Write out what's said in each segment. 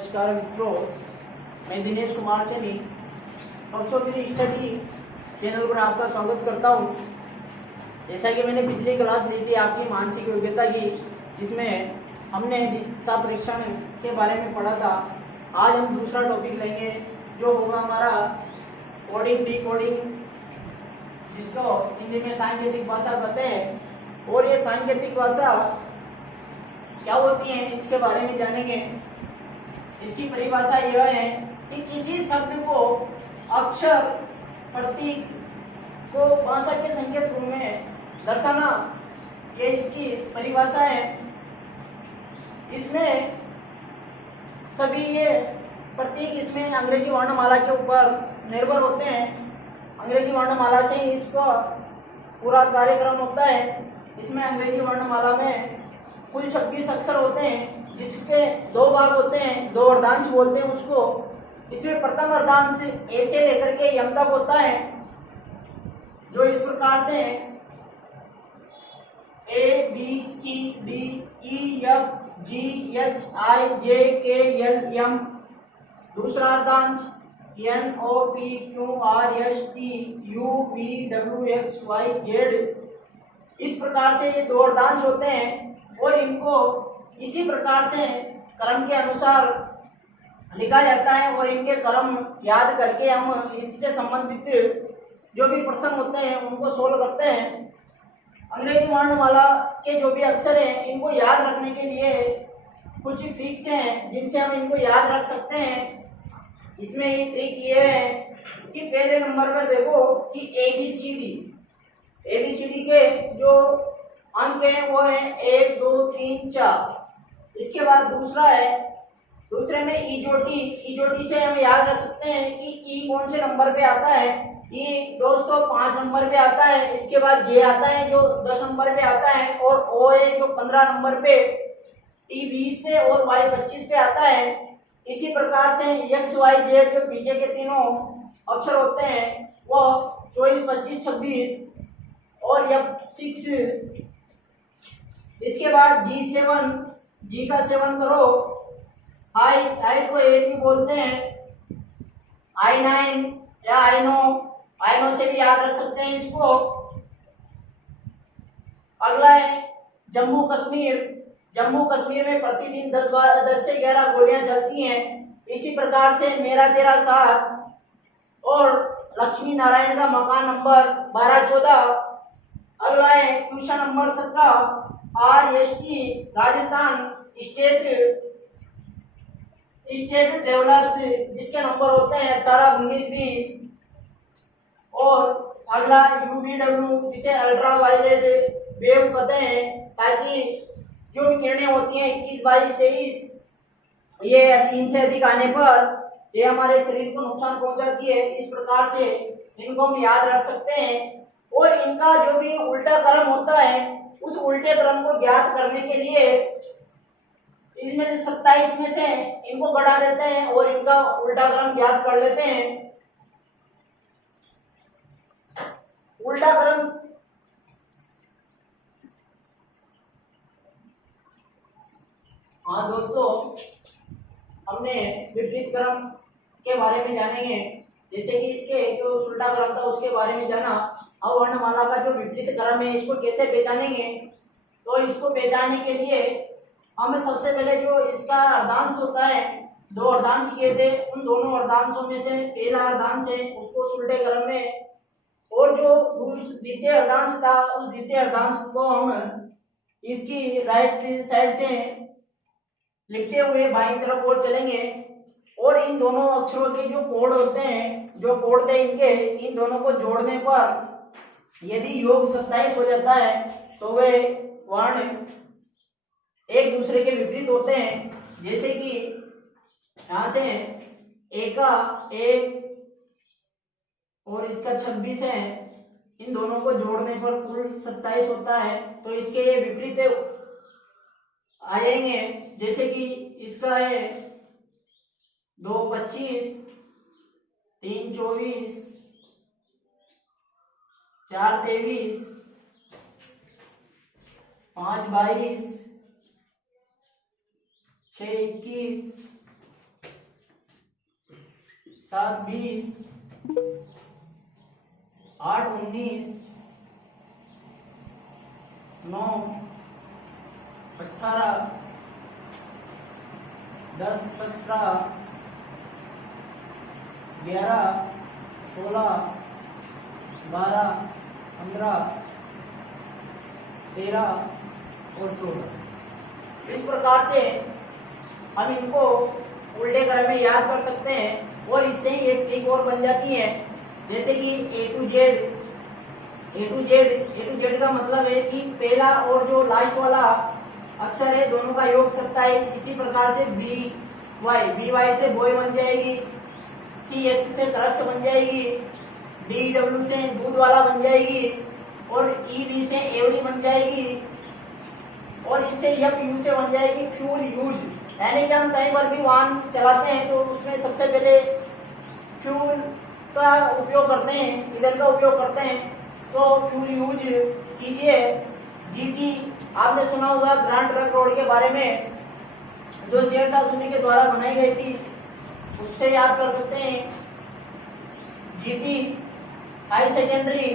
नमस्कार मित्रों, मैं दिनेश कुमार सैनी ऑक्सोफिनी स्टडी चैनल पर आपका स्वागत करता हूं। जैसा कि मैंने पिछली क्लास ली थी आपकी मानसिक योग्यता की, जिसमें हमने दिशा परीक्षण के बारे में पढ़ा था। आज हम दूसरा टॉपिक लेंगे जो होगा हमारा कोडिंग डिकोडिंग, जिसको हिंदी में सांकेतिक भाषा कहते हैं। और ये सांकेतिक भाषा क्या होती है इसके बारे में जानेंगे। इसकी परिभाषा यह है कि किसी शब्द को अक्षर प्रतीक को भाषा के संकेत रूप में दर्शाना, ये इसकी परिभाषा है। इसमें सभी ये प्रतीक इसमें अंग्रेजी वर्णमाला के ऊपर निर्भर होते हैं। अंग्रेजी वर्णमाला से ही इसका पूरा कार्यक्रम होता है। इसमें अंग्रेजी वर्णमाला में कुल 26 अक्षर होते हैं, जिसके दो भाग होते हैं, दो अर्धांश बोलते हैं उसको। इसमें प्रथम अर्धांश ए से लेकर के यम तक होता है, जो इस प्रकार से A B C D E F G H I J K L M. दूसरा अर्धांश N O P Q R S T U V W X Y Z. इस प्रकार से ये दो अर्धांश होते हैं और इनको इसी प्रकार से क्रम के अनुसार लिखा जाता है और इनके क्रम याद करके हम इससे संबंधित जो भी प्रश्न होते हैं उनको सोल्व करते हैं। अंग्रेजी वर्णमाला के जो भी अक्षर हैं इनको याद रखने के लिए कुछ ट्रिक्स हैं जिनसे हम इनको याद रख सकते हैं। इसमें एक ट्रिक ये है कि पहले नंबर पर देखो कि ABCD के जो अंक हैं वो है 1 2 3 4। इसके बाद दूसरा है, दूसरे में ईजोटी से हम याद रख सकते हैं कि ई कौन से नंबर पे आता है। ई दोस्तों 5 नंबर पे आता है। इसके बाद जे आता है जो 10 नंबर पे आता है, और ओ है जो 15 नंबर पे, टी 20 पे और वाई 25 पे आता है। इसी प्रकार से एक्स वाई जेड जो पीछे के तीनों अक्षर होते हैं वो 24 25 26 और F6। इसके बाद जी का सेवन करो। हाइट को 8 भी बोलते हैं। I9 या I9 से भी याद रख सकते हैं इसको। अगला है जम्मू कश्मीर में प्रतिदिन 10 से 11 गोलियां चलती हैं। इसी प्रकार से मेरा तेरा साथ और लक्ष्मी नारायण का मकान नंबर 12-14। अगला है question number 17, RST Rajasthan state travellers, जिसके नंबर होते हैं 18 19 20। और अगला UVW, जिसे अल्ट्रा वायलेट वेव कहते हैं, ताकि जो भी किरणें होती हैं 21 22 23 ये इनसे अधिक आने पर ये हमारे शरीर को नुकसान पहुंचाती है। इस प्रकार से इनको हम याद रख सकते हैं। और इनका जो भी उल्टा क्रम होता है उस उल्टे क्रम को ज्ञात करने के लिए इसमें से 27 में से इनको बढ़ा देते हैं और इनका उल्टा क्रम ज्ञात कर लेते हैं। उल्टा क्रम हाँ दोस्तों, हमने विपरीत क्रम के बारे में जानेंगे। जैसे कि इसके जो उल्टा क्रम था उसके बारे में जाना। अब वर्णमाला का जो विपरीत क्रम है इसको कैसे पहचानेंगे, तो इसको पहचानने के लिए हमें सबसे पहले जो इसका अर्धांश होता है, दो अर्धांश किए थे, उन दोनों अर्धांशों में से पहला अर्धांश है उसको उल्टे क्रम में, और जो द्वितीय अर्धांश था उस द्वितीय अर्धांश को हम इसकी राइट साइड से लिखते हुए बाईं तरफ और चलेंगे। और इन दोनों अक्षरों के जो कोड होते हैं, जो कोड थे इनके, इन दोनों को जोड़ने पर यदि योग 27 हो जाता है तो वे वर्ण एक दूसरे के विपरीत होते हैं। जैसे कि यहाँ से ए का 1 और इसका 26 है, इन दोनों को जोड़ने पर कुल 27 होता है। तो इसके ये विपरीत आएंगे। जैसे कि इसका है 2 25, 3 24, 4 23, 5 22, 6 21, 7 20, 8 19, 9 18, 10 17, 11 16, 12 15, 13 और 14। इस प्रकार से हम इनको उल्टे क्रम में याद कर सकते हैं और इससे ही एक ट्रिक और बन जाती है, जैसे कि ए टू जेड का मतलब है कि पहला और जो लास्ट वाला अक्षर है दोनों का योग 27। इसी प्रकार से बी वाई से बॉय बन जाएगी, सी एक्स से क्रक्स बन जाएगी, डी डब्ल्यू से दूध वाला बन जाएगी और ई बी से एवरी बन जाएगी और इससे एफ यू से बन जाएगी फ्यूल यूज। यानी कि हम कहीं पर भी वाहन चलाते हैं तो उसमें सबसे पहले फ्यूल का उपयोग करते हैं, ईंधन का उपयोग करते हैं, तो फ्यूल यूज कीजिए। जीटी आपने सुना होगा ग्रांड ट्रक रोड के बारे में, जो शेरशाह सूरी के द्वारा बनाई गई थी, उससे याद कर सकते हैं। GT high secondary,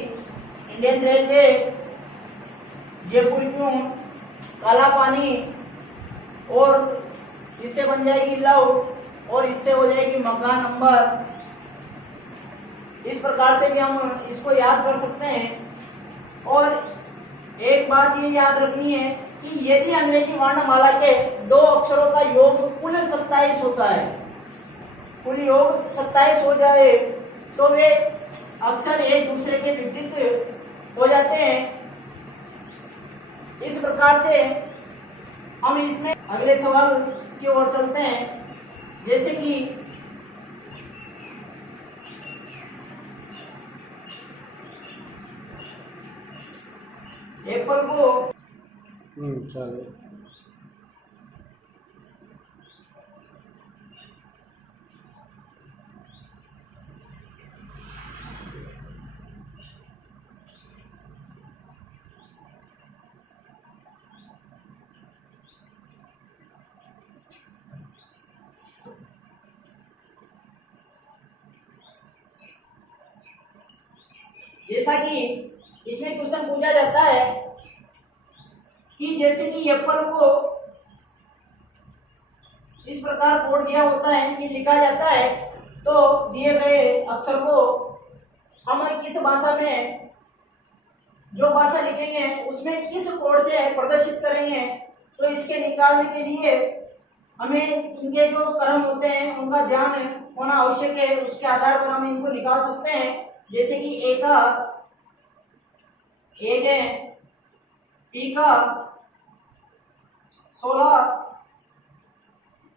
Indian railway, Jaipur क्यों, काला पानी और इससे बन जाएगी लव और इससे हो जाएगी मकान नंबर। इस प्रकार से भी हम इसको याद कर सकते हैं। और एक बात ये याद रखनी है कि यदि अंग्रेजी वर्णमाला के दो अक्षरों का योग कुल 27 होता है, कुल योग 27 हो जाए तो वे अक्षर एक दूसरे के विपरीत हो जाते हैं। इस प्रकार से हम इसमें अगले सवाल की ओर चलते हैं, जैसे कि एप्पल को चलो जैसा कि इसमें क्वेश्चन पूछा जाता है कि जैसे कि एप्पल को इस प्रकार कोड दिया होता है कि लिखा जाता है, तो दिए गए अक्षर को हम किस भाषा में जो भाषा लिखेंगे उसमें किस कोड से प्रदर्शित करेंगे, तो इसके निकालने के लिए हमें इनके जो क्रम होते हैं उनका ध्यान होना आवश्यक है। उसके आधार पर हम इनको निकाल सकते हैं। जैसे कि ए का एक है, पी का 16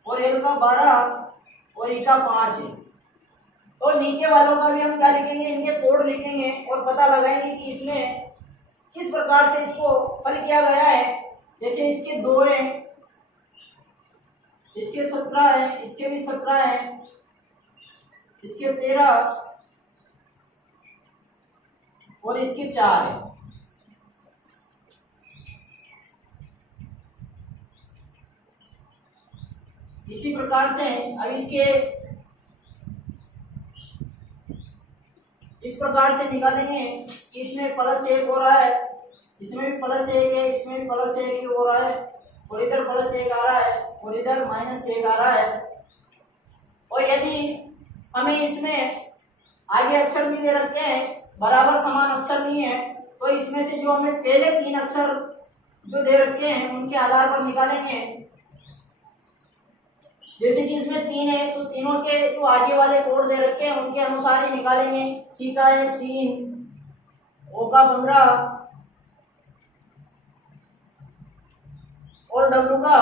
और एल का 12 और ई का 5 है। तो नीचे वालों का भी हम क्या लिखेंगे, इनके कोड लिखेंगे और पता लगाएंगे कि इसमें किस प्रकार से इसको हल किया गया है। जैसे इसके 2 हैं, इसके 17 हैं, इसके भी 17 हैं, इसके 13 और इसके 4 है। इसी प्रकार से अब इसके इस प्रकार से निकालेंगे कि इसमें +1 हो रहा है, इसमें भी +1 है, इसमें भी +1 हो रहा है और इधर +1 आ रहा है और इधर -1 आ रहा है। और यदि हमें इसमें आगे अक्षर नहीं दे रखे हैं, बराबर समान अक्षर नहीं है, तो इसमें से जो हमें पहले 3 अक्षर जो दे रखे हैं उनके आधार पर निकालेंगे। जैसे कि इसमें 3 है तो तीनों के जो आगे वाले कोड दे रखे हैं उनके अनुसार ही निकालेंगे। सी का है 3, ओ का 15 और डब्ल्यू का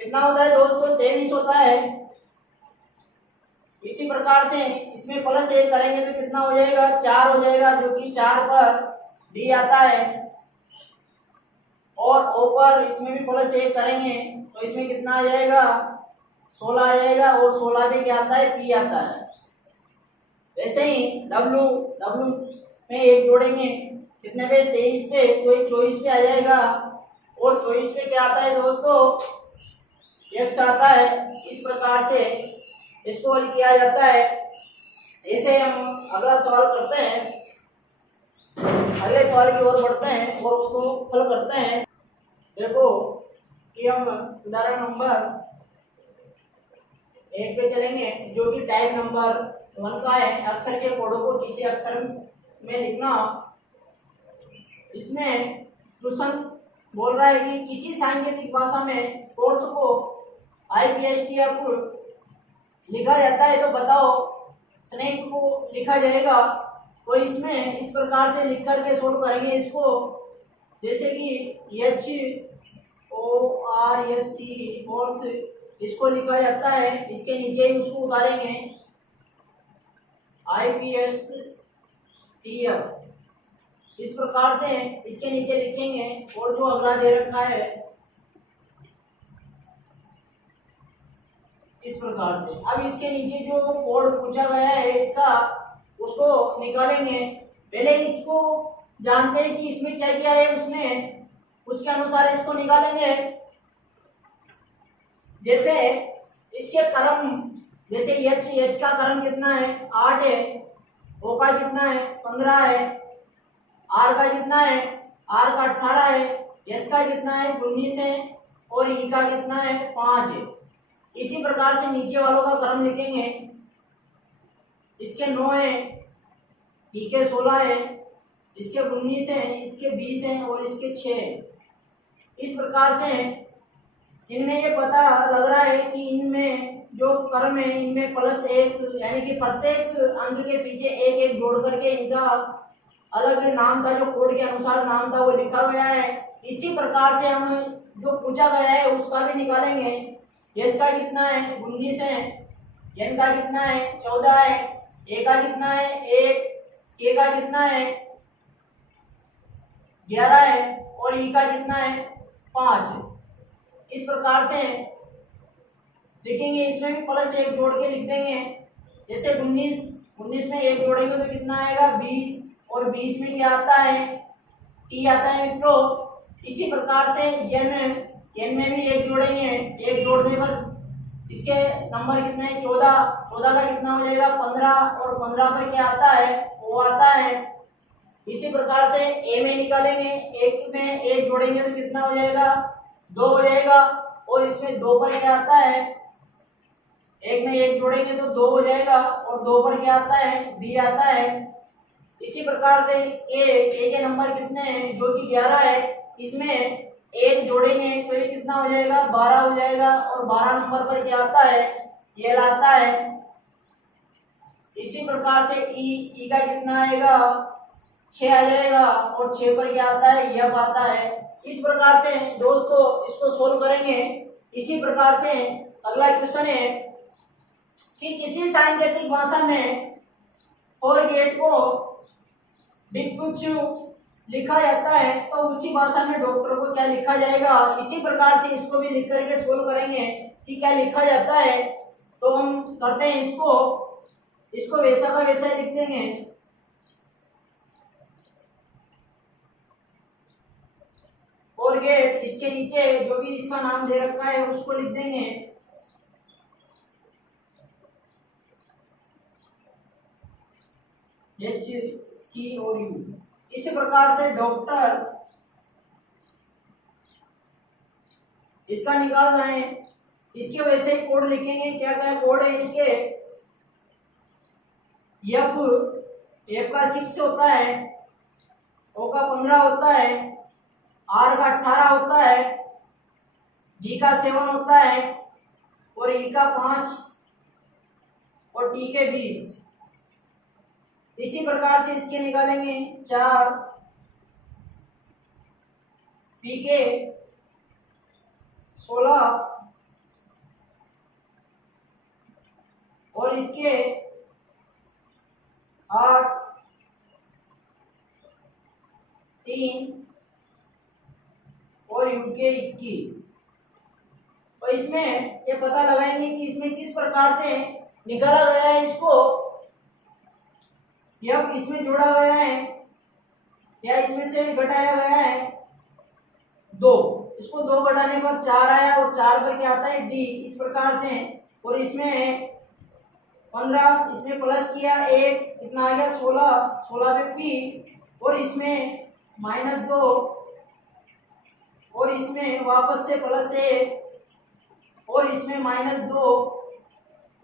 कितना होता है दोस्तों, 23 होता है। इसी प्रकार से इसमें +1 करेंगे तो कितना हो जाएगा, 4 हो जाएगा, जो कि 4 पर डी आता है। और ओ पर इसमें भी +1 करेंगे तो इसमें कितना आ जाएगा, 16 आ जाएगा और 16 पे क्या आता है, पी आता है। वैसे ही डब्ल्यू में 1 जोड़ेंगे कितने पे, 23 पे, तो एक 24 पे आ जाएगा और 24 पे क्या आता है दोस्तों, एक्स आता है। इस प्रकार से इसको हल किया जाता है। ऐसे हम अगला सवाल करते हैं, अगले सवाल की ओर बढ़ते हैं और उसको हल करते हैं। देखो कि हम उदाहरण नंबर 1 पे चलेंगे, जो कि टाइप नंबर 1 का है, अक्षर के कोडों को किसी अक्षर में लिखना। इसमें क्वेश्चन बोल रहा है कि किसी सांकेतिक भाषा में कोर्स को IPSTF लिखा जाता है, तो बताओ स्नेक को लिखा जाएगा। तो इसमें इस प्रकार से लिख करके सोल्व करेंगे इसको, जैसे कि HORSC कोर्स इसको लिखा जाता है, इसके नीचे ही उसको उतारेंगे IPSTF, इस प्रकार से इसके नीचे लिखेंगे। और जो अगला दे रखा है इस प्रकार से। अब इसके नीचे जो कोड पूछा गया है इसका, उसको निकालेंगे। पहले इसको जानते हैं कि इसमें क्या क्या है, उसमें उसके अनुसार इसको निकालेंगे। जैसे इसके क्रम, जैसे H का क्रम कितना है, 8 है, O का कितना है, 15 है, R का कितना है, R का 18 है, S का कितना है, 19 है, और E का कितना है, 5 है। इसी प्रकार से नीचे वालों का क्रम लिखेंगे। इसके 9 है, E के 16 है, इसके 19 है, इसके 20 है, और इसके 6 है। इस प्रकार से इनमें ये पता लग रहा है कि इनमें जो क्रम है, इनमें +1, यानी कि प्रत्येक अंक के पीछे 1 जोड़ करके इनका अलग नाम था, जो कोड के अनुसार नाम था वो लिखा गया है। इसी प्रकार से हम जो पूछा गया है उसका भी निकालेंगे। S का कितना है, 19 है, N का कितना है, 14 है, A का कितना है, 1, K का कितना है, 11 है, और E का कितना है, 5 है। इस प्रकार से लिखेंगे। इसमें भी +1 जोड़ के लिख देंगे। जैसे 19 में 1 जोड़ेंगे तो कितना आएगा, 20, और 20 में क्या आता है, T आता है मित्रों। इसी प्रकार से N में भी 1 जोड़ेंगे। 1 जोड़ने पर इसके नंबर कितने हैं, 14 का कितना हो जाएगा, 15, और 15 पर क्या आता है, O आता है। इसी प्रकार से A में निकालेंगे। 1 में 1 जोड़ेंगे तो कितना हो जाएगा, 2 हो जाएगा, और इसमें 2 पर क्या आता है, 1 में 1 जोड़ेंगे तो 2 हो जाएगा, और 2 पर क्या आता है, B आता है। इसी प्रकार से A के नंबर कितने हैं, जो कि 11 है, इसमें 1 जोड़ेंगे तो ये कितना हो जाएगा, 12 हो जाएगा, और 12 नंबर पर क्या आता है, ये आता है। इसी प्रकार से E का कितना आएगा, 6 आ जाएगा, और 6 पर क्या आता है, F आता है। इस प्रकार से दोस्तों इसको सोल्व करेंगे। इसी प्रकार से अगला क्वेश्चन है कि किसी सांकेतिक भाषा में और गेट को कुछ लिखा जाता है, तो उसी भाषा में डॉक्टर को क्या लिखा जाएगा। इसी प्रकार से इसको भी लिख करके सोल्व करेंगे कि क्या लिखा जाता है। तो हम करते हैं इसको वैसा का वैसा ही लिख देंगे। और गेट, इसके नीचे जो भी इसका नाम दे रखा है उसको लिख देंगे। HCOU। इसी प्रकार से डॉक्टर इसका निकाल रहे हैं, इसके वैसे ही कोड लिखेंगे। क्या क्या कोड है इसके, F का 6 होता है, O का 15 होता है, R का 18 होता है, G का 7 होता है, और E का 5, और T के 20। इसी प्रकार से इसके निकालेंगे 4, P के 16, और इसके 8, 3, और U के 21। तो इसमें ये पता लगाएंगे कि इसमें किस प्रकार से निकाला गया है इसको, या इसमें जोड़ा गया है या इसमें से घटाया गया है। 2, इसको 2 घटाने पर 4 आया, और 4 पर क्या आता है, D। इस प्रकार से, और इसमें 15, इसमें प्लस किया 8, कितना आ गया 16, 16 पे पी, और इसमें -2, और इसमें वापस से +1, और इसमें -2,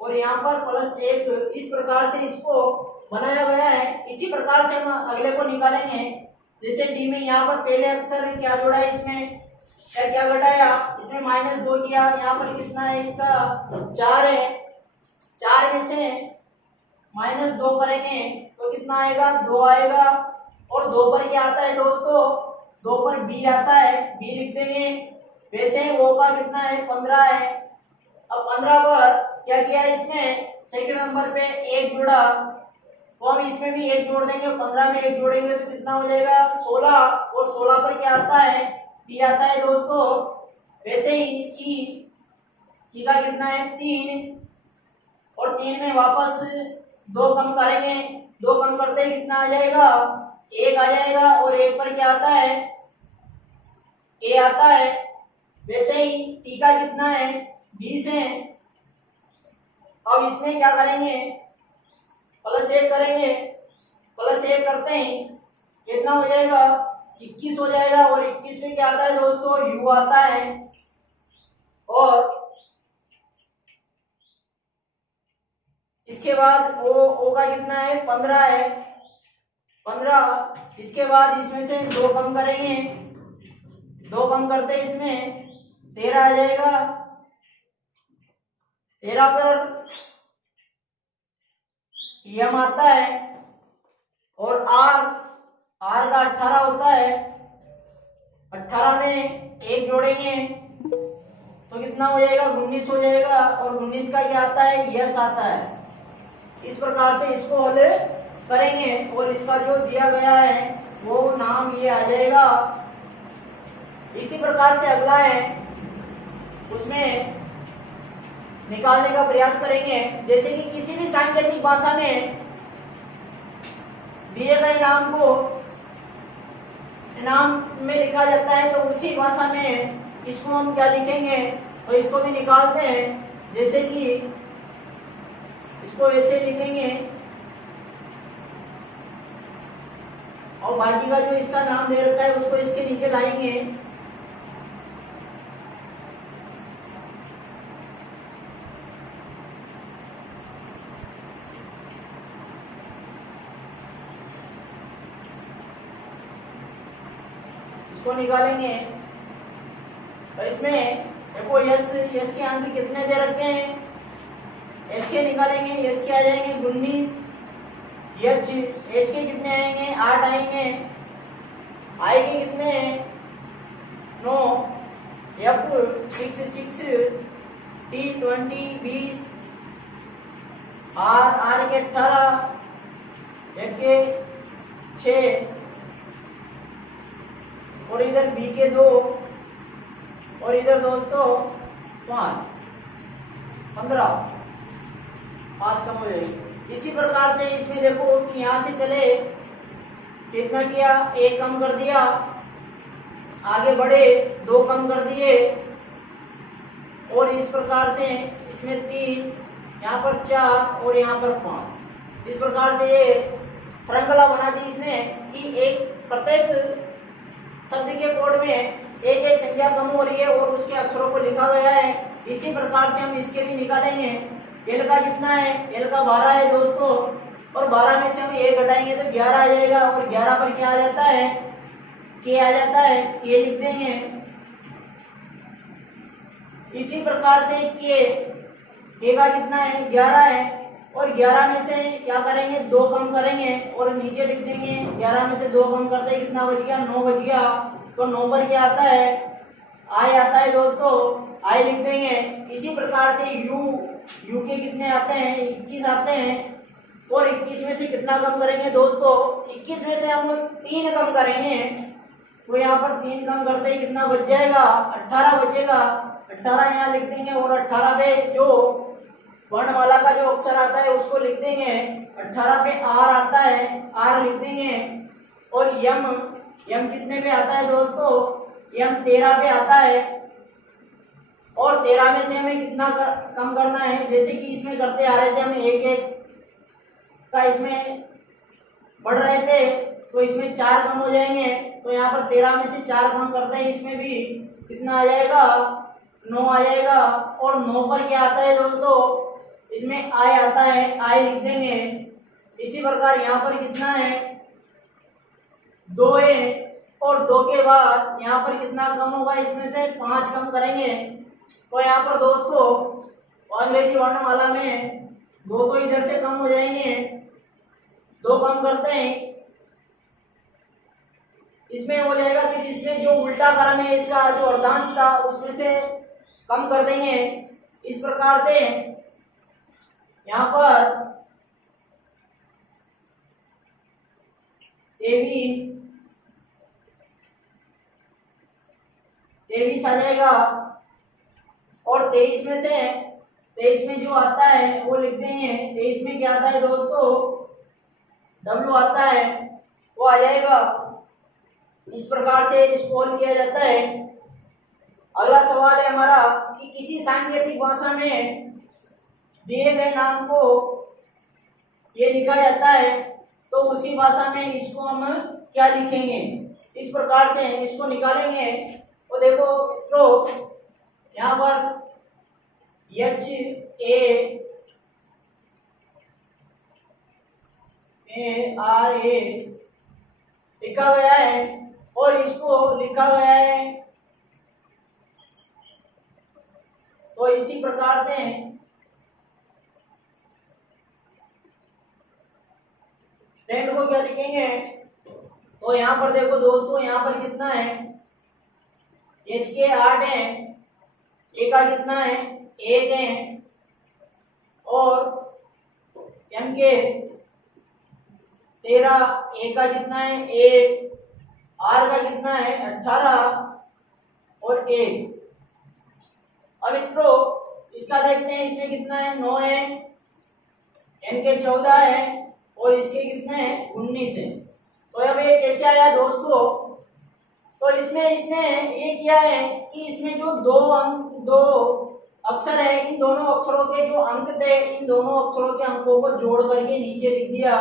और यहाँ पर +1। इस प्रकार से इसको बनाया गया है। इसी प्रकार से हम अगले को निकालेंगे। जैसे डी में यहाँ पर पहले अक्षर क्या जोड़ा है, इसमें क्या घटाया, इसमें -2 किया, यहाँ पर कितना है इसका 4 है, 4 में से -2 करेंगे तो कितना आएगा 2 आएगा, और 2 पर क्या आता है दोस्तों, 2 पर बी आता है, बी लिख देंगे। वैसे ही ओ का कितना है 15 है। अब 15 पर क्या किया, इसमें सेकंड नंबर पे 1 जोड़ा, तो हम इसमें भी 1 जोड़ देंगे, 15 में 1 जोड़ेंगे तो कितना हो जाएगा 16, और 16 पर क्या आता है पी आता है दोस्तों। वैसे ही सी का कितना है 3, और 3 में वापस 2 कम करेंगे, 2 कम करते ही कितना आ जाएगा 1 आ जाएगा, और 1 पर क्या आता है ए आता है। वैसे ही टी का कितना है 20 है। अब इसमें क्या करेंगे, +1 करेंगे, +1 करते ही कितना हो जाएगा 21 हो जाएगा, और 21 में क्या आता है दोस्तों यू आता है, और इसके बाद ओ का कितना है 15 है, 15। इसके बाद इसमें से 2 कम करेंगे, 2 कम करते इसमें 13 आ जाएगा, 13 पर यम आता है, और आर का 18 होता है, 18 में 1 जोड़ेंगे तो कितना हो जाएगा 19 हो जाएगा, और 19 का क्या आता है यस आता है। इस प्रकार से इसको हल करेंगे, और इसका जो दिया गया है वो नाम ये आ जाएगा। इसी प्रकार से अगला है, उसमें निकालने का प्रयास करेंगे। जैसे कि किसी भी सांकेतिक भाषा में दिए गए नाम को नाम में लिखा जाता है, तो उसी भाषा में इसको हम क्या लिखेंगे, और इसको भी निकालते हैं। जैसे कि इसको ऐसे लिखेंगे, और बाकी का जो इसका नाम दे रखा है उसको इसके नीचे लाएंगे। इसको निकालेंगे तो इसमें देखो यस के अंक कितने दे रखे हैं, एस के निकालेंगे, एस के आ जाएंगे 19, एच के कितने आएंगे 8 आएंगे, आई के कितने हैं 9, एफ 6, टी 20 आर के 18, एफ के 6, और इधर बी के 2, और इधर दोस्तों 5, 15, 5 कम हो जाएगी। इसी प्रकार से इसमें देखो कि यहाँ से चले कितना किया 1 कम कर दिया, आगे बढ़े 2 कम कर दिए, और इस प्रकार से इसमें 3, यहाँ पर 4, और यहाँ पर 5। इस प्रकार से ये श्रृंखला बना दी इसने कि एक प्रत्येक शब्द के कोड में एक संख्या कम हो रही है और उसके अक्षरों को लिखा गया है। इसी प्रकार से हम इसके भी निकालेंगे। एल का कितना है, एल का 12 है दोस्तों, और 12 में से हम 1 घटाएंगे तो 11 आ जाएगा, और 11 पर क्या आ जाता है के आ जाता है, के लिख देंगे। इसी प्रकार से के का कितना है 11 है, और 11 में से क्या करेंगे 2 कम करेंगे और नीचे लिख देंगे। 11 में से 2 कम करते ही कितना बच गया 9 बच गया, तो 9 पर क्या आता है आई आता है दोस्तों, आई लिख देंगे। इसी प्रकार से यू के कितने आते हैं 21 आते हैं, और 21 में से कितना कम करेंगे दोस्तों 21 में से हम 3 कम करेंगे, तो यहाँ पर 3 कम करते ही कितना बच जाएगा 18 बचेगा। 18 यहाँ लिख देंगे, और 18 पे जो वर्णमाला का जो अक्षर आता है उसको लिख देंगे। 18 पे आर आता है, आर लिख देंगे, और यम कितने पे आता है दोस्तों, यम 13 पे आता है। और 13 में से हमें कितना कम करना है, जैसे कि इसमें करते आ रहे थे हम एक एक का इसमें बढ़ रहे थे, तो इसमें 4 कम हो जाएंगे। तो यहाँ पर 13 में से 4 कम करते हैं, इसमें भी कितना आ जाएगा, 9 आ जाएगा। और 9 पर क्या आता है दोस्तों, इसमें आई आता है, आई लिख देंगे। इसी प्रकार यहाँ पर कितना है, 2 है। और 2 के बाद यहाँ पर कितना कम होगा, इसमें से 5 कम करेंगे। तो यहाँ पर दोस्तों अंग्रेजी वर्णमाला में 2 तो इधर से कम हो जाएंगे, 2 कम करते हैं, इसमें हो जाएगा। फिर इसमें जो उल्टा क्रम है, इसका जो अर्धांश था उसमें से कम कर देंगे। इस प्रकार से यहाँ पर 23 आ जाएगा। और 23 में से 23 में जो आता है वो लिख देंगे। 23 में क्या आता है दोस्तों, W आता है, वो आ जाएगा। इस प्रकार से स्कोर किया जाता है। अगला सवाल है हमारा कि किसी सांकेतिक भाषा में दिए गए नाम को ये लिखा जाता है, तो उसी भाषा में इसको हम क्या लिखेंगे। इस प्रकार से इसको निकालेंगे। तो देखो मित्रों, यहाँ पर HARA लिखा गया है और इसको लिखा गया है। तो इसी प्रकार से स्टैंड को क्या लिखेंगे, तो यहाँ पर देखो दोस्तों, यहाँ पर कितना है, H के 8 है, A का कितना है, 1 है, और M के 13, A का कितना है, 1, R का कितना है, 18 और 1। अब मित्रों इसका देखते हैं, इसमें कितना है, 9 है, M के 14 है, और इसके कितने हैं, 19 है। तो अब ये कैसे आया दोस्तों, तो इसमें इसने ये किया है कि इसमें जो दो अक्षर है, इन दोनों अक्षरों के जो अंक थे, इन दोनों अक्षरों के अंकों को जोड़ करके नीचे लिख दिया,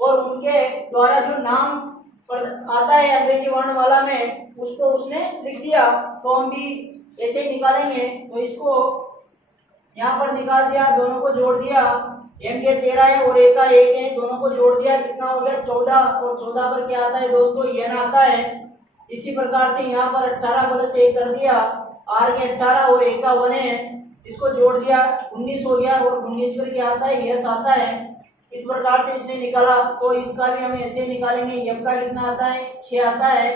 और उनके द्वारा जो नाम आता है अंग्रेजी वर्णमाला में उसको उसने लिख दिया। तो हम भी ऐसे निकालेंगे। तो इसको यहाँ पर निकाल दिया, दोनों को जोड़ दिया। M के 13 है और A का 1 है, दोनों को जोड़ दिया, कितना हो गया, 14। और 14 पर क्या आता है दोस्तों, n आता है। इसी प्रकार से यहाँ पर 18 प्लस 1 कर दिया, R के 18 और A का 1 है, इसको जोड़ दिया, 19 हो गया। और 19 पर क्या आता है, यस आता है। इस प्रकार से इसने निकाला। तो इसका भी हम ऐसे निकालेंगे। M का कितना आता है, 6 आता है,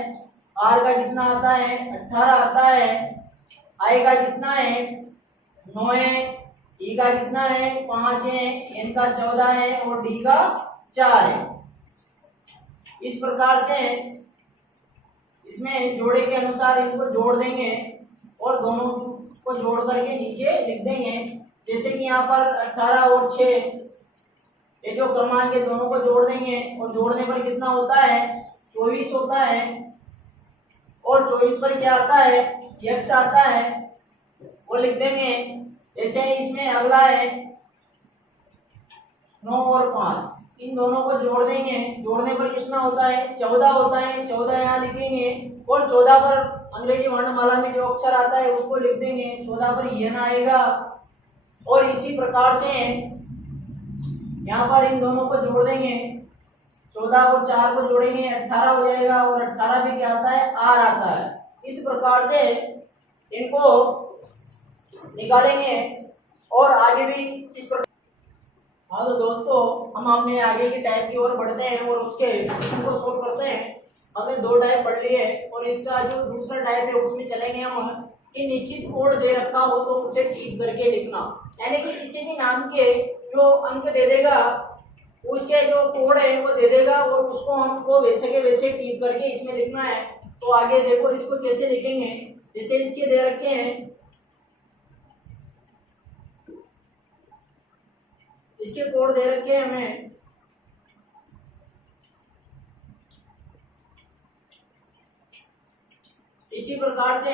R का कितना आता है, 18 आता है, I का कितना है, 9 है, E का कितना है, 5 है, N का 14 है, और D का 4 है। इस प्रकार से इसमें जोड़े के अनुसार इनको जोड़ देंगे और दोनों को जोड़ करके नीचे लिख देंगे। जैसे कि यहाँ पर 18 और 6, ये जो क्रमांक है दोनों को जोड़ देंगे, और जोड़ने पर कितना होता है, 24 होता है। और 24 पर क्या आता है, x आता है, वो लिख देंगे। जैसे इसमें अगला है 9 और 5, इन दोनों को जोड़ देंगे, जोड़ने पर कितना होता है, 14 होता है। 14 यहाँ लिखेंगे, और 14 पर अंग्रेजी वर्णमाला में जो अक्षर आता है उसको लिख देंगे। 14 पर n आएगा। और इसी प्रकार से यहाँ पर इन दोनों को जोड़ देंगे, 14 और 4 को जोड़ेंगे, 18 हो जाएगा। और 18 भी क्या आता है, r आता है। इस प्रकार से इनको निकालेंगे और आगे भी इस प्रकार। हाँ तो दोस्तों, हम अपने आगे की टाइप की ओर बढ़ते हैं और उसके को सोल्व करते हैं। हमने 2 टाइप पढ़ लिए, और इसका जो दूसरा टाइप है उसमें चलेंगे हम कि निश्चित कोड दे रखा हो तो उसे टिक करके लिखना। यानी कि किसी भी नाम के जो अंक दे देगा, उसके जो कोड है वो दे देगा, और उसको हमको वैसे के वैसे टिक करके इसमें लिखना है। तो आगे देखो इसको कैसे लिखेंगे। जैसे इसके दे रखे हैं, इसके कोड दे रखे हैं हमें, इसी प्रकार से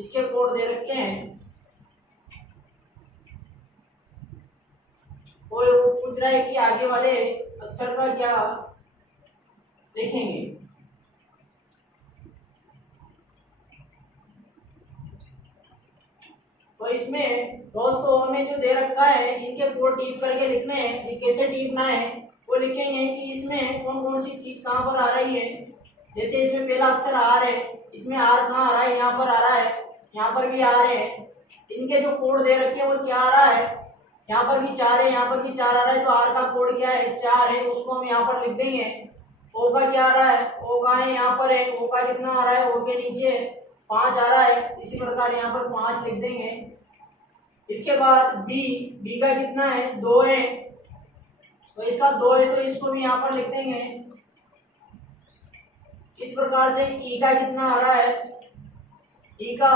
इसके कोड दे रखे हैं और वो पूछ रहा है कि आगे वाले अक्षर का क्या लिखेंगे। तो इसमें दोस्तों हमें जो दे रखा है इनके कोड टीप करके लिखने हैं। ये कैसे टीपना है वो लिखेंगे कि इसमें कौन कौन सी चीज कहाँ पर आ रही है। जैसे इसमें पहला अक्षर आर है, इसमें आर कहाँ आ रहा है, यहाँ पर आ रहा है, यहाँ पर भी आर है। इनके जो कोड दे रखे हैं वो क्या आ रहा है, यहाँ पर भी 4 है, यहाँ पर भी 4 आ रहा है। तो आर का कोड क्या है, 4 है, उसको हम यहाँ पर लिख देंगे। ओ का क्या आ रहा है, ओ का है यहाँ पर है, ओ का कितना आ रहा है, ओ के नीचे 5 आ रहा है, इसी प्रकार यहाँ पर 5 लिख देंगे। इसके बाद बी का कितना है, 2 है, तो इसका 2 है तो इसको भी यहाँ पर लिख देंगे। इस प्रकार से ई का कितना आ रहा है, ई का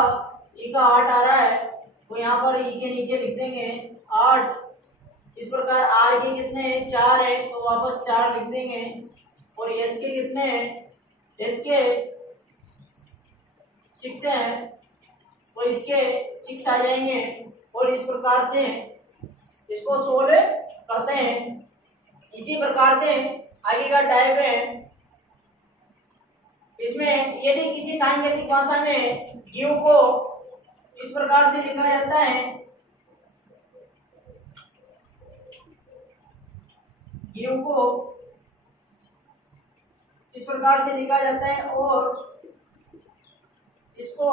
8 आ रहा है, तो यहाँ पर ई के नीचे लिख देंगे 8। इस प्रकार आर के कितने हैं, 4 है, तो वापस 4 लिख देंगे। और एस के कितने हैं, एस के 6 है, तो इसके 6 आ जाएंगे। और इस प्रकार से इसको सोल्व करते हैं। इसी प्रकार से आगे का टाइप है, इसमें यदि किसी सांकेतिक भाषा में गिव को इस प्रकार से लिखा जाता है, गिव को इस प्रकार से लिखा जाता है और इसको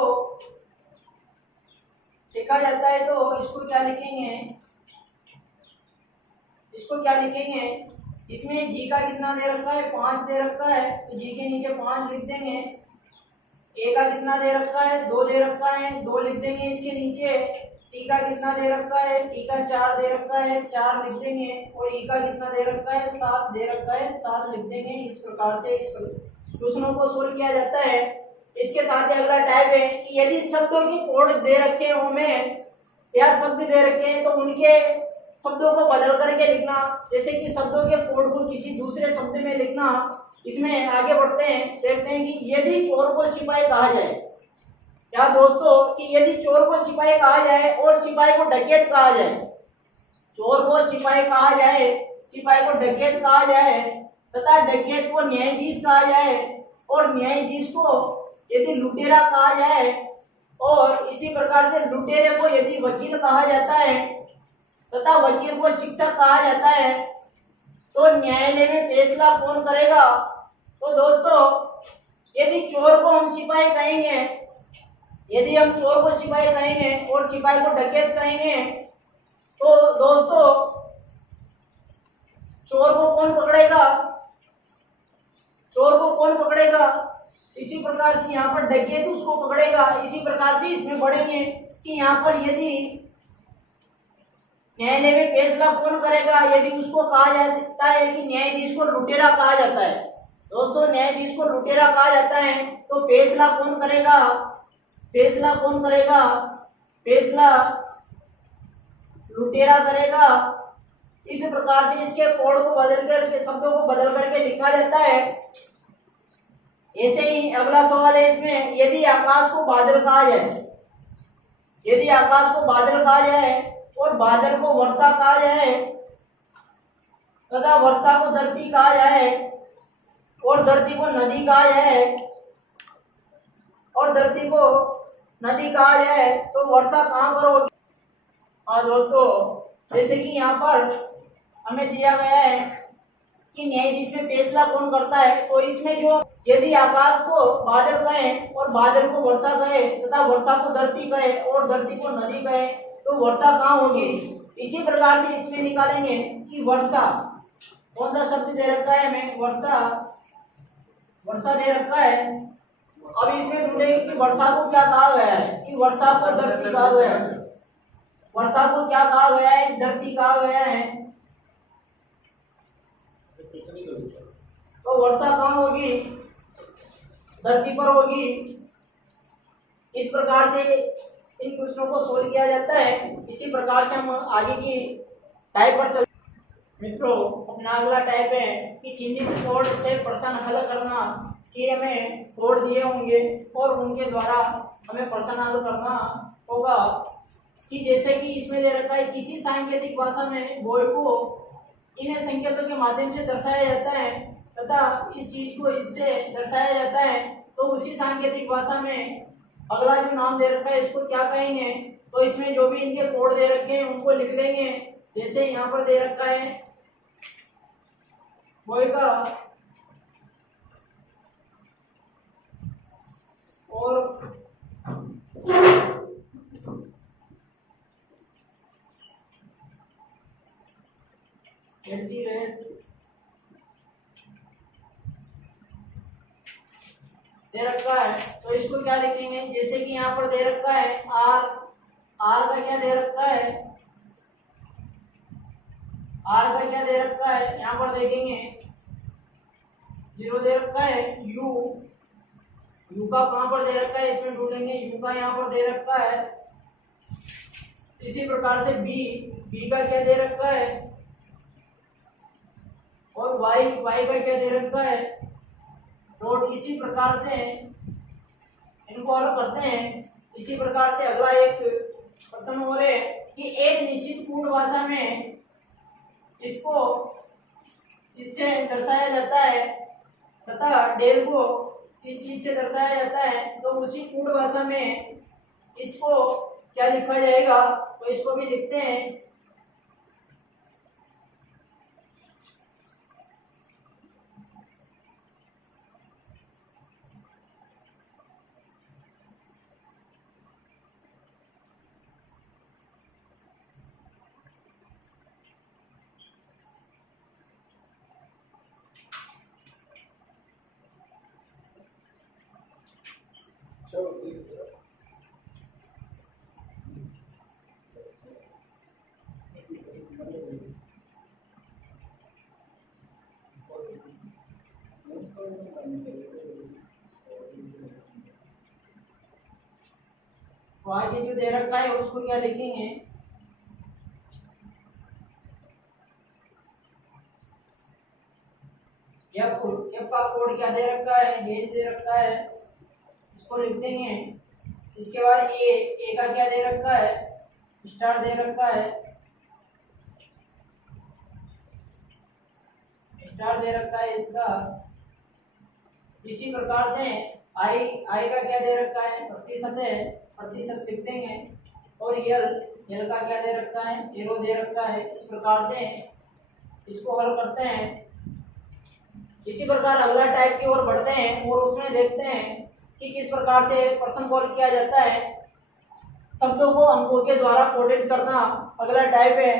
लिखा जाता है, तो इसको क्या लिखेंगे, इसको क्या लिखेंगे, इसमें जी का कितना दे रखा है, 5 दे रखा है, तो जी के नीचे 5 लिख देंगे। ए का कितना दे रखा है, 2 दे रखा है, 2 लिख देंगे इसके नीचे। टी का कितना दे रखा है, टी का 4 दे रखा है, 4 लिख देंगे। और ई का कितना दे रखा है, 7 दे रखा है, 7 लिख देंगे। इस प्रकार से इस क्वेश्चनों को सोल्व किया जाता है। इसके साथ ही अगला टाइप है कि यदि शब्दों की कोड दे रखे हो हमें या शब्द दे रखे हैं तो उनके शब्दों को बदल करके लिखना। जैसे कि शब्दों के कोड को किसी दूसरे शब्द में लिखना। इसमें आगे बढ़ते हैं, देखते हैं कि यदि चोर को सिपाही कहा जाए, क्या दोस्तों, कि यदि चोर को सिपाही कहा जाए और सिपाही को डकैत कहा जाए, चोर को सिपाही कहा जाए, सिपाही को डकैत कहा जाए तथा डकैत को न्यायाधीश कहा जाए और न्यायाधीश को यदि लुटेरा कहा जाए और इसी प्रकार से लुटेरे को यदि वकील कहा जाता है तथा वकील को शिक्षक कहा जाता है, तो न्यायालय में फैसला कौन करेगा। तो दोस्तों यदि चोर को हम सिपाही कहेंगे, यदि हम चोर को सिपाही कहेंगे और सिपाही को डकैत कहेंगे, तो दोस्तों चोर को कौन पकड़ेगा, चोर को कौन पकड़ेगा, इसी प्रकार से यहाँ पर डकैत उसको पकड़ेगा। इसी प्रकार से इसमें पढ़ेंगे कि यहाँ पर यदि न्यायालय में फैसला कौन करेगा, यदि उसको कहा जाता है कि न्यायाधीश को लुटेरा कहा जाता है। दोस्तों न्यायाधीश को लुटेरा कहा जाता है, तो फैसला कौन करेगा, फैसला कौन करेगा, फैसला लुटेरा करेगा। इस प्रकार से इसके कोड को बदल करके, शब्दों को बदल करके लिखा जाता है। ऐसे ही अगला सवाल है इसमें, यदि आकाश को बादल कहा जाए, यदि आकाश को बादल कहा जाए और बादल को वर्षा कहा जाए तथा वर्षा को धरती कहा जाए और धरती को नदी कहा जाए और धरती को नदी कहा जाए, तो वर्षा कहाँ पर होगी। और दोस्तों जैसे कि यहाँ पर हमें दिया गया है कि न्यायाधीश में फैसला कौन करता है, तो इसमें जो यदि आकाश को बादल कहे और बादल को वर्षा कहे तथा वर्षा को धरती कहे और धरती को नदी कहे, तो वर्षा कहाँ होगी। इसी प्रकार से इसमें निकालेंगे कि वर्षा, कौन सा शब्द दे रखा है हमें, वर्षा, वर्षा दे रखा है। अब इसमें ढूंढेंगे कि वर्षा को क्या कहा गया है, कि वर्षा को धरती कहा गया है, वर्षा को क्या कहा गया है, धरती कहा गया है। तो वर्षा कहाँ होगी, धरती पर होगी। इस प्रकार से इन क्वेश्चनों को सोल्व किया जाता है। इसी प्रकार से हम आगे की टाइप पर चल। मित्रों अपना अगला टाइप है कि चिन्हित कोड से प्रश्न हल करना, कि हमें कोड दिए होंगे और उनके द्वारा हमें प्रश्न हल करना होगा कि जैसे कि इसमें दे रखा है किसी सांकेतिक भाषा में बॉय को इन संकेतों के माध्यम से दर्शाया जाता है तथा इस चीज को इससे दर्शाया जाता है, तो उसी सांकेतिक भाषा में अगला जो नाम दे रखा है इसको क्या कहेंगे। तो इसमें जो भी इनके कोड दे रखे हैं उनको लिख लेंगे। जैसे यहाँ पर दे रखा है बॉय का और दे रखा है, तो इसको क्या लिखेंगे। जैसे कि यहाँ पर दे रखा है आर, आर का क्या दे रखा है, आर का क्या दे रखा है, यहाँ पर देखेंगे 0 दे रखा है। यू, यू का कहाँ पर दे रखा है इसमें ढूंढेंगे, यू का यहाँ पर दे रखा है। इसी प्रकार से बी, बी का क्या दे रखा है और वाई, वाई का क्या दे रखा है डॉट। इसी प्रकार से इनको हल करते हैं। इसी प्रकार से अगला एक प्रश्न हो रहे कि एक निश्चित पूर्ण भाषा में इसको इससे दर्शाया जाता है तथा डेल को इस चीज से दर्शाया जाता है, तो उसी पूर्ण भाषा में इसको क्या लिखा जाएगा, तो इसको भी लिखते हैं। तो आगे जो दे रखा है उसको क्या लिखेंगे, एफ, एफ का कोड क्या दे रखा है, हेज दे रखा है, इसको लिख देंगे। इसके बाद ए का क्या दे रखा है, स्टार दे रखा है, स्टार दे रखा है इसका। इसी प्रकार से आई, आई का क्या दे रखा है, प्रतिशत है, प्रतिशत लिख देंगे। और यल, यल का क्या दे रखा है, एरो दे रखा है। इस प्रकार से इसको हल करते हैं। इसी प्रकार अगला टाइप की ओर बढ़ते हैं और उसमें देखते हैं कि किस प्रकार से प्रश्न कॉल किया जाता है। शब्दों को अंकों के द्वारा कोडेड करना अगला टाइप है,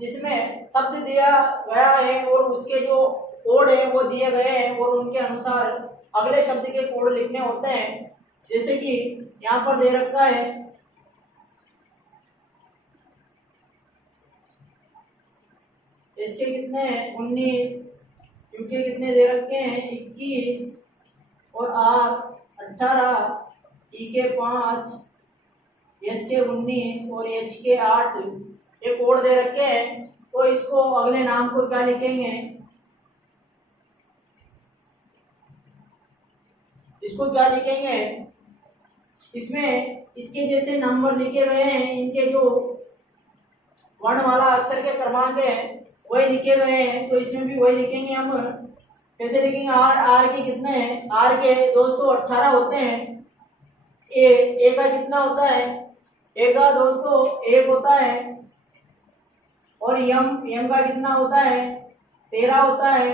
जिसमें शब्द दिया गया है और उसके जो कोड है वो दिए गए हैं और उनके अनुसार अगले शब्द के कोड लिखने होते हैं। जैसे कि यहाँ पर दे रखा है इसके कितने हैं 19, क्योंकि कितने दे रखे हैं 21 और आर 18, ई के 5, एस के 19 और एच के 8 ये कोड दे रखे हैं। तो इसको अगले नाम को क्या लिखेंगे, इसको क्या लिखेंगे, इसमें इसके जैसे नंबर लिखे गए हैं, इनके जो वर्णमाला अक्षर के क्रमांक है वही लिखे गए हैं, तो इसमें भी वही लिखेंगे। हम कैसे लिखेंगे, आर, आर के कितने हैं, आर के दोस्तों 18 होते हैं। ए का कितना होता है, ए का दोस्तों 1 होता है। और एम का कितना होता है 13 होता है।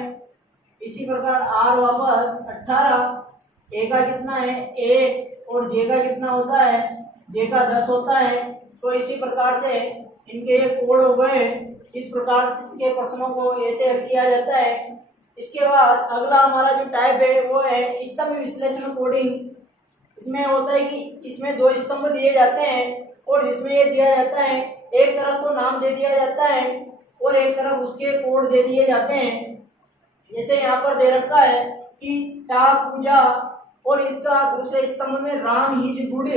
इसी प्रकार आर वापस 18, ए का कितना है 1 और जे का कितना होता है, जे का 10 होता है। तो इसी प्रकार से इनके ये कोड हो गए। इस प्रकार के प्रश्नों को ऐसे हल किया जाता है। इसके बाद अगला हमारा जो टाइप है वो है स्तंभ विश्लेषण कोडिंग। इसमें होता है कि इसमें 2 स्तंभ दिए जाते हैं और इसमें ये दिया जाता है, एक तरफ तो नाम दे दिया जाता है और एक तरफ उसके कोड दे दिए जाते हैं। जैसे यहाँ पर दे रखा है कि टा पूजा और इसका दूसरे स्तंभ में राम हिज गुड,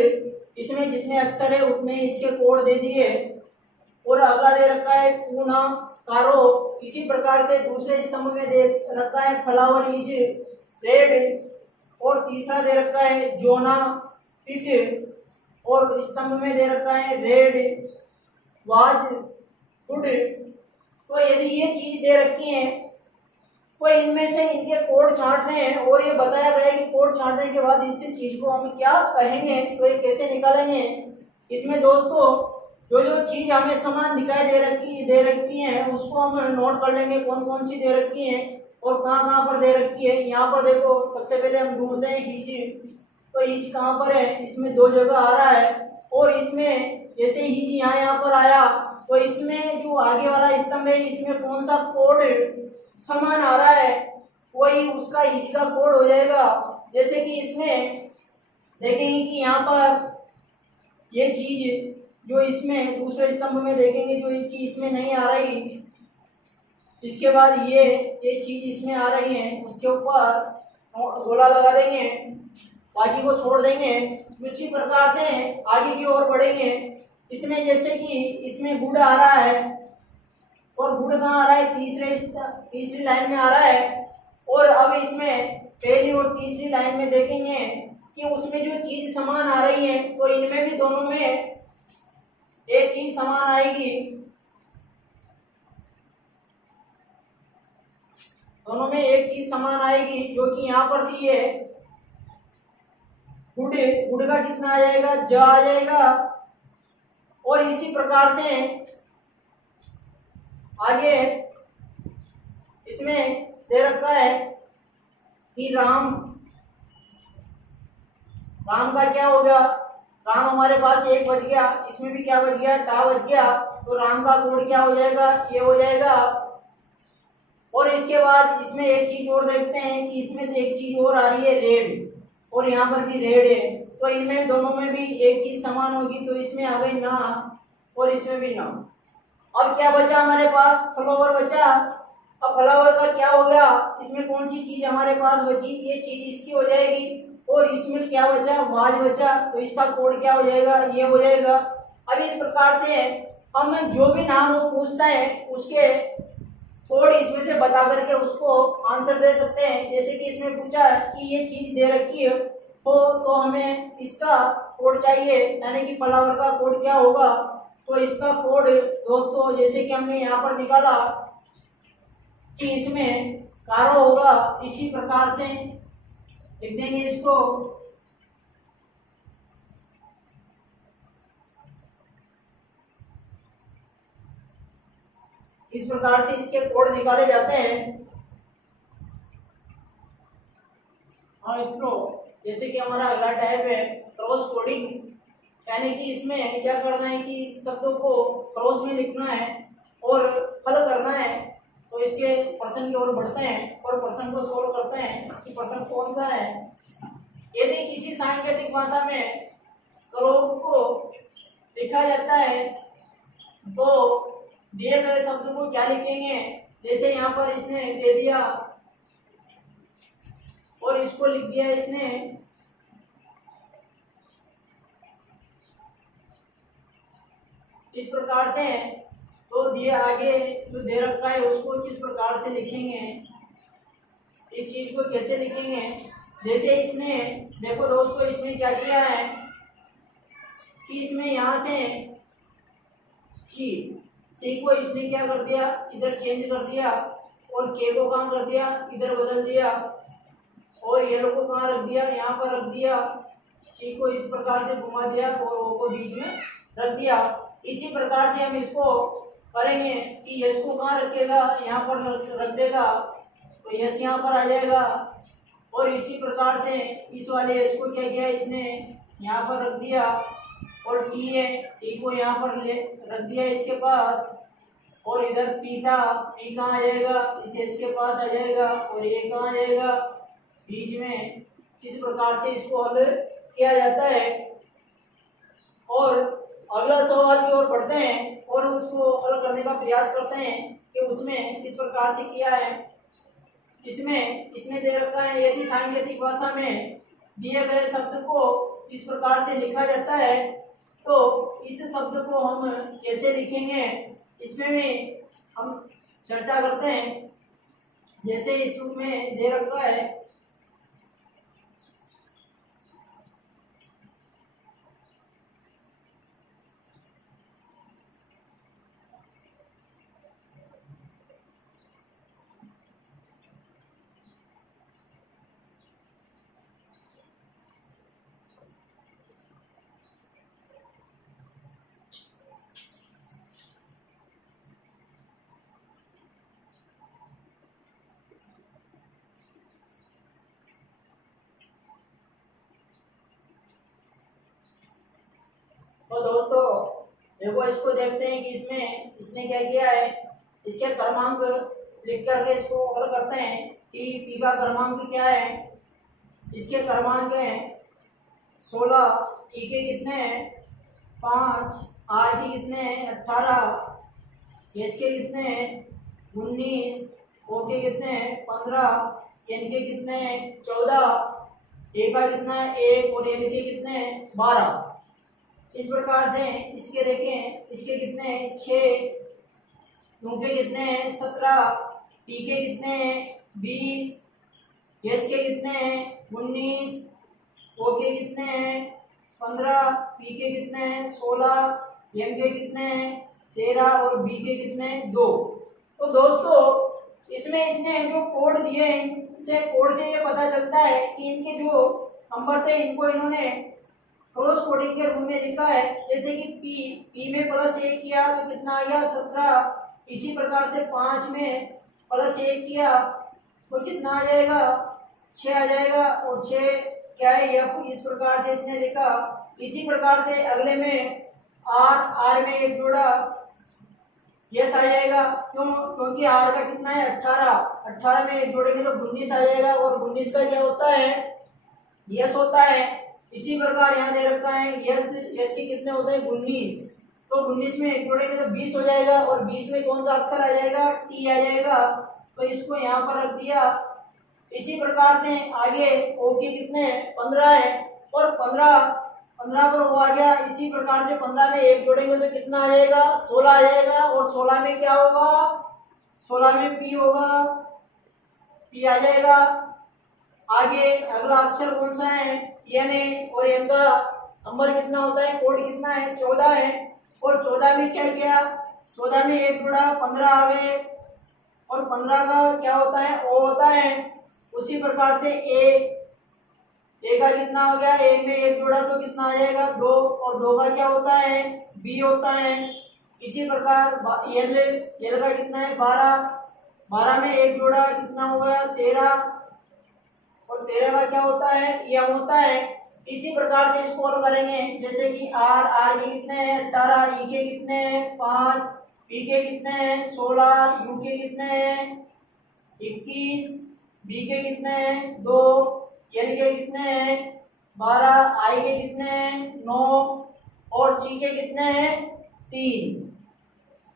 इसमें जितने अक्षर है उतने इसके कोड दे दिए। और अगला दे रखा है पूना कारो, इसी प्रकार से दूसरे स्तंभ में दे रखा है फ्लावर इज रेड। और तीसरा दे रखा है जोना पिट, और स्तंभ में दे रखा है रेड, वाज, गुड। तो यदि ये चीज दे रखी है तो इनमें से इनके कोड छांटने हैं और ये बताया गया है कि कोड छांटने के बाद इस चीज को हम क्या कहेंगे, तो ये कैसे निकालेंगे। इसमें दोस्तों जो जो चीज हमें समान दिखाई दे रखी है उसको हम नोट कर लेंगे कौन कौन सी दे रखी है और कहाँ कहाँ पर दे रखी है। यहाँ पर देखो सबसे पहले हम ढूंढते हैं हीज। तो हीज कहाँ पर है, इसमें दो जगह आ रहा है। और इसमें जैसे हीज यहाँ पर आया तो इसमें जो आगे वाला स्तंभ है इसमें कौन सा कोड समान आ रहा है वही उसका हीज का कोड हो जाएगा। जैसे कि इसमें देखेंगे कि यहाँ पर ये चीज जो इसमें दूसरे स्तंभ में देखेंगे जो कि इसमें नहीं आ रही, इसके बाद ये चीज इसमें आ रही है उसके ऊपर गोला लगा देंगे, बाकी को छोड़ देंगे। इसी प्रकार से आगे की ओर बढ़ेंगे। इसमें जैसे कि इसमें गुड़ आ रहा है और गुड़ कहाँ आ रहा है, तीसरी लाइन में आ रहा है। और अब इसमें पहली और तीसरी लाइन में देखेंगे कि उसमें जो चीज समान आ रही है तो इनमें भी दोनों में एक चीज समान आएगी, दोनों में एक चीज समान आएगी जो कि यहाँ पर थी है गुड़। गुड़ का कितना आ जाएगा, ज आ जाएगा। और इसी प्रकार से आगे इसमें दे रखा है कि राम का क्या हो गया, राम हमारे पास एक बच गया, इसमें भी क्या बच गया, टा बच गया। तो राम का कोड क्या हो जाएगा, ये हो जाएगा। और इसके बाद इसमें एक चीज और देखते हैं कि इसमें एक चीज और आ रही है रेड, और यहाँ पर भी रेड है। तो इनमें दोनों में भी एक चीज समान होगी तो इसमें आ गई ना और इसमें भी ना। अब क्या बचा हमारे पास, फ्लावर बचा। अब फ्लावर का क्या हो गया, इसमें कौन सी चीज हमारे पास बची, ये चीज इसकी हो जाएगी। और इसमें क्या बचा, वाज बचा, तो इसका कोड क्या हो जाएगा, ये हो जाएगा। अब इस प्रकार से हम जो भी नाम वो पूछता है उसके कोड इसमें से बता करके उसको आंसर दे सकते हैं। जैसे कि इसमें पूछा कि ये चीज दे रखी है तो हमें इसका कोड चाहिए, यानी कि फ्लावर का कोड क्या होगा। तो इसका कोड दोस्तों जैसे कि हमने यहाँ पर निकाला कि इसमें कारो होगा, इसी प्रकार से लिख देंगे इसको। इस प्रकार से इसके कोड निकाले जाते हैं। हाँ मित्रों, जैसे कि हमारा अगला टाइप है क्रॉस कोडिंग, यानी कि इसमें क्या करना है कि शब्दों को क्रॉस में लिखना है और हल करना है। तो इसके प्रश्न की ओर बढ़ते हैं और प्रश्न को सोल्व करते हैं कि प्रश्न कौन सा है। यदि किसी सांकेतिक भाषा में करोड़ को लिखा जाता है तो दिए गए शब्द को क्या लिखेंगे। जैसे यहाँ पर इसने दे दिया और इसको लिख दिया इसने इस प्रकार से। तो दिए आगे जो दे रखा है उसको किस प्रकार से लिखेंगे, इस चीज को कैसे लिखेंगे। जैसे इसने देखो दोस्तों इसमें क्या किया है कि इसमें यहाँ से सी को इसने क्या कर दिया, इधर चेंज कर दिया, और के को कहाँ कर दिया, इधर बदल दिया, और येलो को कहाँ रख दिया, यहाँ पर रख दिया। सी को इस प्रकार से घुमा दिया और ओ को बीच में रख दिया। इसी प्रकार से हम इसको करेंगे कि यस को कहाँ रखेगा, यहाँ पर रख देगा तो यस यहाँ पर आ जाएगा। और इसी प्रकार से इस वाले यस को क्या किया इसने यहाँ पर रख दिया, और टी है टी को यहाँ पर रख दिया इसके पास, और इधर पी था, पी कहाँ आ जाएगा, इस एस के पास आ जाएगा, और ये कहाँ आ जाएगा बीच में। किस प्रकार से इसको हल किया जाता है। और अगला सवाल की ओर बढ़ते हैं और उसको हल करने का प्रयास करते हैं कि उसमें किस प्रकार से किया है। इसमें इसने दे रखा है यदि सांकेतिक भाषा में दिए गए शब्द को इस प्रकार से लिखा जाता है तो इस शब्द को हम कैसे लिखेंगे, इसमें भी हम चर्चा करते हैं। जैसे इसमें दे रखा है तो दोस्तों देखो, इसको देखते हैं कि इसमें इसने क्या किया है। इसके क्रमांक लिख करके इसको हल करते हैं कि पी का क्रमांक क्या है। इसके क्रमांक हैं 16, ई के कितने हैं 5, आर के कितने हैं 18, एस के कितने हैं 19, ओ के कितने हैं 15, एन के कितने हैं 14, ए का कितना है 1 और एन के कितने हैं 12। इस प्रकार से इसके देखें, इसके कितने हैं 6, यू के कितने हैं 17, पी के कितने हैं 20, एस के कितने हैं 19, ओ के कितने हैं 15, पी के कितने हैं 16, एम के कितने हैं 13 और बी के कितने हैं 2। तो दोस्तों इसमें इसने जो कोड दिए हैं, इनसे कोड से ये पता चलता है कि इनके जो नंबर थे इनको इन्होंने क्रॉस कोडिंग के रूप में लिखा है। जैसे कि पी में +1 किया तो कितना आ गया 17। इसी प्रकार से 5 में +1 किया तो कितना आ जाएगा 6 आ जाएगा, और 6 क्या है एफ। इस प्रकार से इसने लिखा। इसी प्रकार से अगले में आर में एक जोड़ा यस आ जाएगा। क्यों? क्योंकि आर का कितना है 18 में एक जोड़ेंगे तो 19 आ जाएगा, और 19 का क्या होता है यस होता है। इसी प्रकार यहाँ दे रखा है यस के कितने होते हैं 19, तो 19 में एक जोड़ेंगे तो 20 हो जाएगा, और 20 में कौन सा अक्षर आ जाएगा टी आ जाएगा, तो इसको यहाँ पर रख दिया। इसी प्रकार से आगे ओ के कितने 15 है, और 15 पर वो आ गया। इसी प्रकार से 15 में एक जोड़ेंगे तो कितना आ जाएगा 16 आ जाएगा, और 16 में क्या होगा 16 में पी होगा, पी आ जाएगा। आगे अगला अक्षर कौन सा है एन है, और एन का नंबर कितना होता है कोड कितना है 14 है, और 14 में क्या किया 14 में एक जोड़ा 15 आ गए, और 15 का क्या होता है ओ होता है। उसी प्रकार से ए का कितना हो गया, एक में एक जोड़ा तो कितना आ जाएगा 2, और 2 का क्या होता है बी होता है। इसी प्रकार एल का कितना है 12 में एक जोड़ा कितना हो गया 13, और 13 का क्या होता है यम होता है। इसी प्रकार से इसको हल करेंगे। जैसे कि आर के कितने हैं 18, ई के कितने हैं 5, पी के कितने हैं 16, यू के कितने हैं 21, बी के कितने हैं 2, एल के कितने हैं 12, आई के कितने हैं 9, और सी के कितने हैं 3।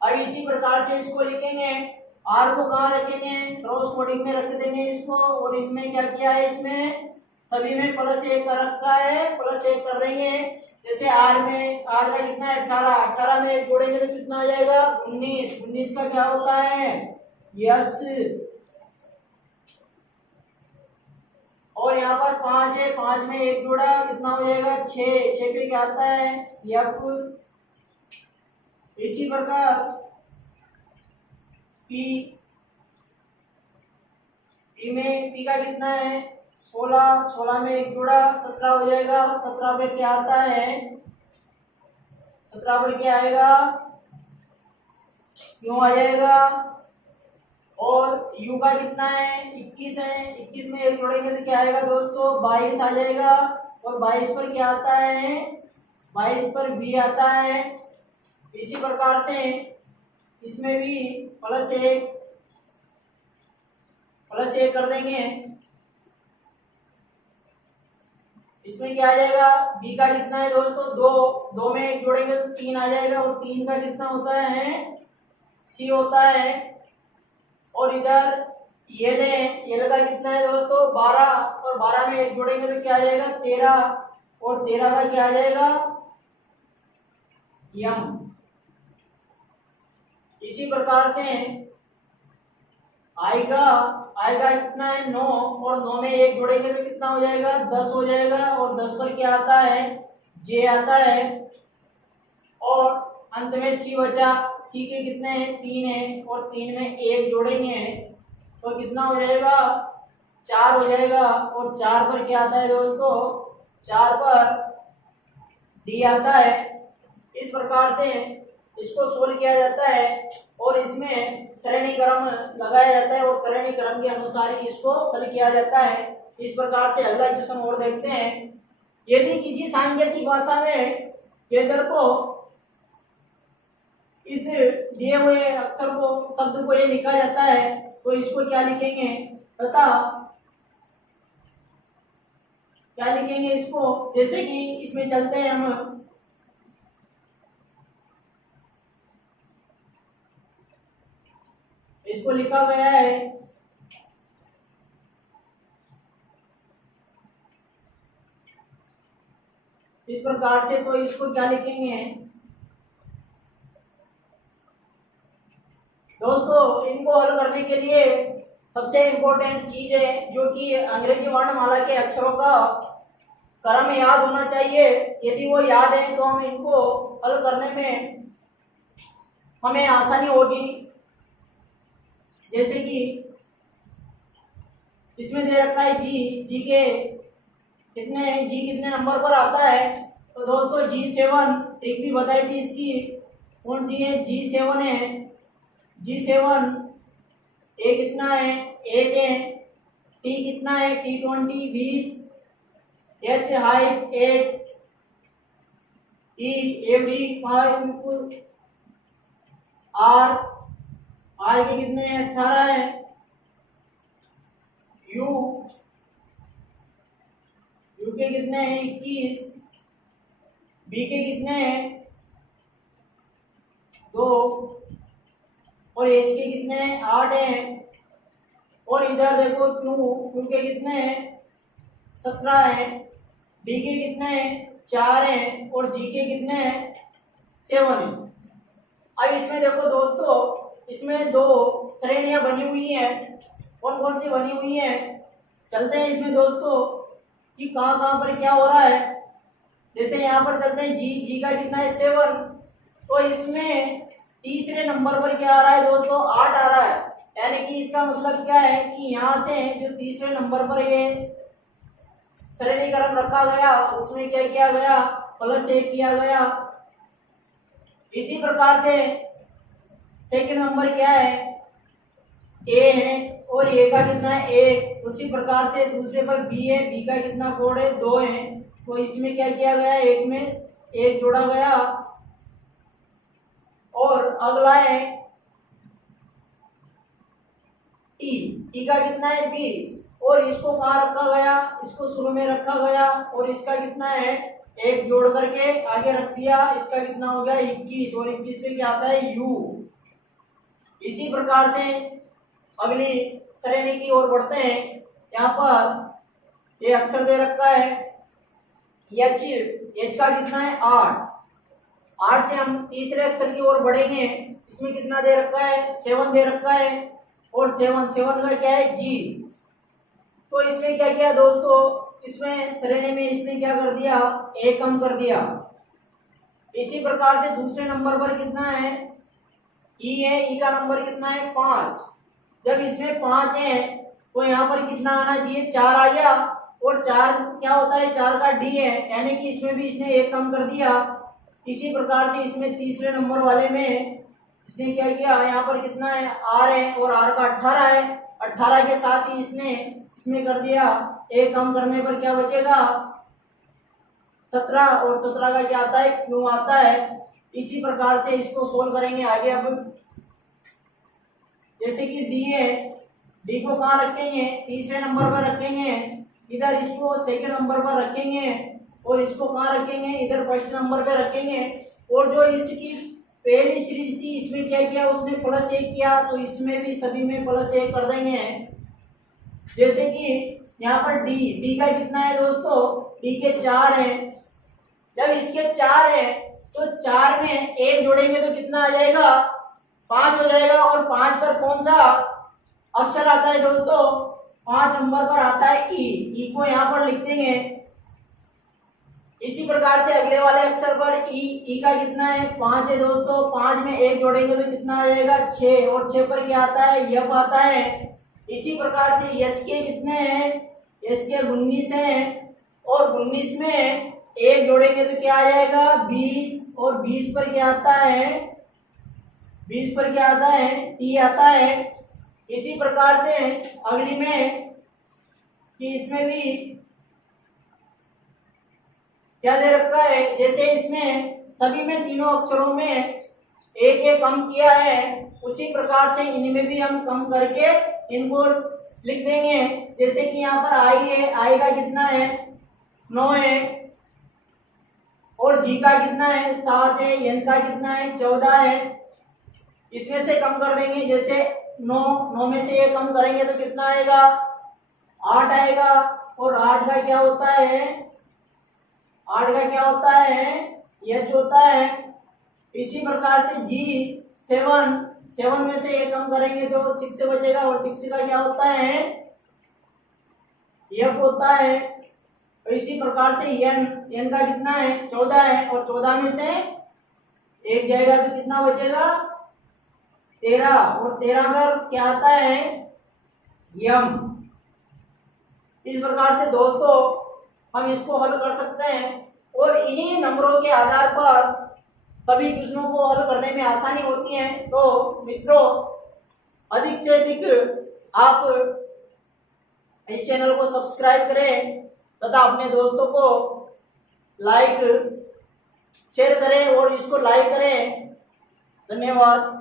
अब इसी प्रकार से इसको लिखेंगे। आर को कहाँ रखेंगे क्रॉस कोडिंग में रख देंगे इसको, और इनमें क्या किया है इसमें सभी में +1 का रखा है, +1 कर देंगे। जैसे आर का कितना है 18 में एक जोड़ेंगे तो कितना आ जाएगा 19 का क्या होता है यस, और यहाँ पर 5 है, 5 में एक जोड़ा कितना हो जाएगा 6 पे क्या आता है एफ। इसी प्रकार पी में पी का कितना है 16 में एक जोड़ा 17 हो जाएगा। 17 पे क्या आता है 17 पर क्या आएगा क्यों आ जाएगा, और यू का कितना है 21 है। 21 में एक जोड़ेंगे तो क्या आएगा दोस्तों 22 आ जाएगा, और 22 पर क्या आता है 22 पर बी आता है। इसी प्रकार से इसमें भी +1 कर देंगे। इसमें क्या आ जाएगा बी का कितना है दोस्तों 2 में एक जोड़ेंगे तो 3 आ जाएगा, और 3 का कितना होता है सी होता है। और इधर एल का कितना है दोस्तों 12, और 12 में एक जोड़ेंगे तो क्या आ जाएगा 13, और 13 का क्या आ जाएगा यम। इसी प्रकार से आई का कितना है 9, और 9 में एक जोड़ेंगे तो कितना हो जाएगा 10 हो जाएगा, और 10 पर क्या आता है जे आता है। और अंत में सी बचा, सी के कितने हैं 3 है, और 3 में एक जोड़ेंगे तो कितना हो जाएगा 4 हो जाएगा, और 4 पर क्या आता है दोस्तों 4 पर डी आता है। इस प्रकार से इसको सोल्व किया जाता है, और इसमें श्रेणी क्रम लगाया जाता है, और श्रेणी क्रम के अनुसार ही इसको हल किया जाता है। इस प्रकार से अगला क्वेश्चन और देखते हैं। यदि किसी सांकेतिक भाषा में केंद्र को इस दिए हुए अक्षर को शब्द को ये लिखा जाता है, तो इसको क्या लिखेंगे तथा क्या लिखेंगे इसको, जैसे कि इसमें चलते हैं हम, इसको लिखा गया है इस प्रकार से, तो इसको क्या लिखेंगे दोस्तों। इनको हल करने के लिए सबसे इम्पोर्टेंट चीज है जो कि अंग्रेजी वर्णमाला के अक्षरों का क्रम याद होना चाहिए। यदि वो याद है तो हम इनको हल करने में हमें आसानी होगी। जैसे कि इसमें दे रखा है जी के कितने नंबर पर आता है, तो दोस्तों G7 ट्रिक भी बताई थी इसकी, कौन सी है, G7 है। G7 ए कितना है, 8 है। टी कितना है, T20 20, H height 8, E every 5, R के कितने हैं, 18 है। यू के कितने हैं, 21, बी के कितने हैं, 2, और एच के कितने हैं, 8 हैं। और इधर देखो क्यू के कितने हैं, 17 हैं। डी के कितने हैं, 4 हैं। और जी के कितने हैं, 7 हैं। अब इसमें देखो दोस्तों, इसमें दो श्रेणियां बनी हुई हैं। कौन कौन सी बनी हुई हैं, चलते हैं इसमें दोस्तों कि कहाँ कहाँ पर क्या हो रहा है। जैसे यहाँ पर चलते हैं, जी का कितना है, 7, तो इसमें तीसरे नंबर पर क्या आ रहा है दोस्तों, 8 आ रहा है। यानी कि इसका मतलब क्या है कि यहाँ से जो तीसरे नंबर पर ये श्रेणीकरण रखा गया उसमें क्या किया गया, +1 किया गया। इसी प्रकार से सेकंड नंबर क्या है, ए है, और ए का कितना है, 1। उसी प्रकार से दूसरे पर बी है, बी का कितना कोड है, 2 है। तो इसमें क्या किया गया, एक में 1 जोड़ा गया। और अगला है टी का कितना है, 20, और इसको कहाँ रखा गया, इसको शुरू में रखा गया। और इसका कितना है, 1 जोड़ करके आगे रख दिया। इसका कितना हो गया, 21, और 21 पे क्या आता है, यू। इसी प्रकार से अगली श्रेणी की ओर बढ़ते हैं। यहाँ पर ये अक्षर दे रखा है एच का कितना है, 8 से हम तीसरे अक्षर की ओर बढ़ेंगे। इसमें कितना दे रखा है, 7 दे रखा है। और 7 का क्या है, जी। तो इसमें क्या किया दोस्तों, इसमें श्रेणी में इसने क्या कर दिया, 1 कम कर दिया। इसी प्रकार से दूसरे नंबर पर कितना है, ई है, ई का नंबर कितना है, 5। जब इसमें 5 है तो यहाँ पर कितना आना चाहिए, 4 आ गया। और 4 क्या होता है, 4 का डी है, यानी कि इसमें भी इसने 1 कम कर दिया। इसी प्रकार से इसमें तीसरे नंबर वाले में इसने क्या किया, यहाँ पर कितना है, आर है, और आर का 18 है। 18 के साथ ही इसने इसमें कर दिया, 1 कम करने पर क्या बचेगा, 17। और 17 का क्या आता है, क्यू आता है। इसी प्रकार से इसको सोल्व करेंगे आगे। अब जैसे कि डी है, डी को कहाँ रखेंगे, तीसरे नंबर पर रखेंगे। इधर इसको सेकंड नंबर पर रखेंगे, और इसको कहाँ रखेंगे, इधर फर्स्ट नंबर पे रखेंगे। और जो इसकी पहली सीरीज थी, इसमें क्या किया उसने, +1 किया, तो इसमें भी सभी में +1 कर देंगे। जैसे कि यहाँ पर डी का कितना है दोस्तों, डी के 4 है। जब इसके 4 है तो 4 में 1 जोड़ेंगे तो कितना आ जाएगा, 5 हो जाएगा। और 5 पर कौन सा अक्षर आता है दोस्तों, 5 नंबर पर आता है ई को यहाँ पर लिख देंगे। इसी प्रकार से अगले वाले अक्षर पर ई का कितना है, 5 है दोस्तों। 5 में 1 जोड़ेंगे तो कितना आ जाएगा, 6। और 6 पर क्या आता है, यफ आता है। इसी प्रकार से यस के कितने हैं, यस के 19 हैं। और 19 में 1 जोड़ेंगे तो क्या आ जाएगा, 20। और 20 पर क्या आता है, 20 पर क्या आता है, टी आता है। इसी प्रकार से अगली में कि इसमें भी क्या दे रखा है, जैसे इसमें सभी में तीनों अक्षरों में एक एक कम किया है, उसी प्रकार से इनमें भी हम कम करके इनको लिख देंगे। जैसे कि यहाँ पर आई है, आई का कितना है 9 है, और जी का कितना है 7 है, एन का कितना है 14 है। इसमें से कम कर देंगे, जैसे 9 में से ये कम करेंगे तो कितना आएगा 8 आएगा, और 8 का क्या होता है, 8 का क्या होता है एच होता है। इसी प्रकार से जी 7 में से ये कम करेंगे तो 6 बचेगा, और 6 का क्या होता है एफ होता है। और इसी प्रकार से एन का कितना है 14 है, और 14 में से एक जाएगा तो कितना बचेगा 13, और 13 पर क्या आता है यम। इस प्रकार से दोस्तों हम इसको हल कर सकते हैं, और इन्हीं नंबरों के आधार पर सभी क्वेश्चनों को हल करने में आसानी होती है। तो मित्रों, अधिक से अधिक आप इस चैनल को सब्सक्राइब करें तथा अपने दोस्तों को लाइक शेयर करें और इसको लाइक करें। धन्यवाद।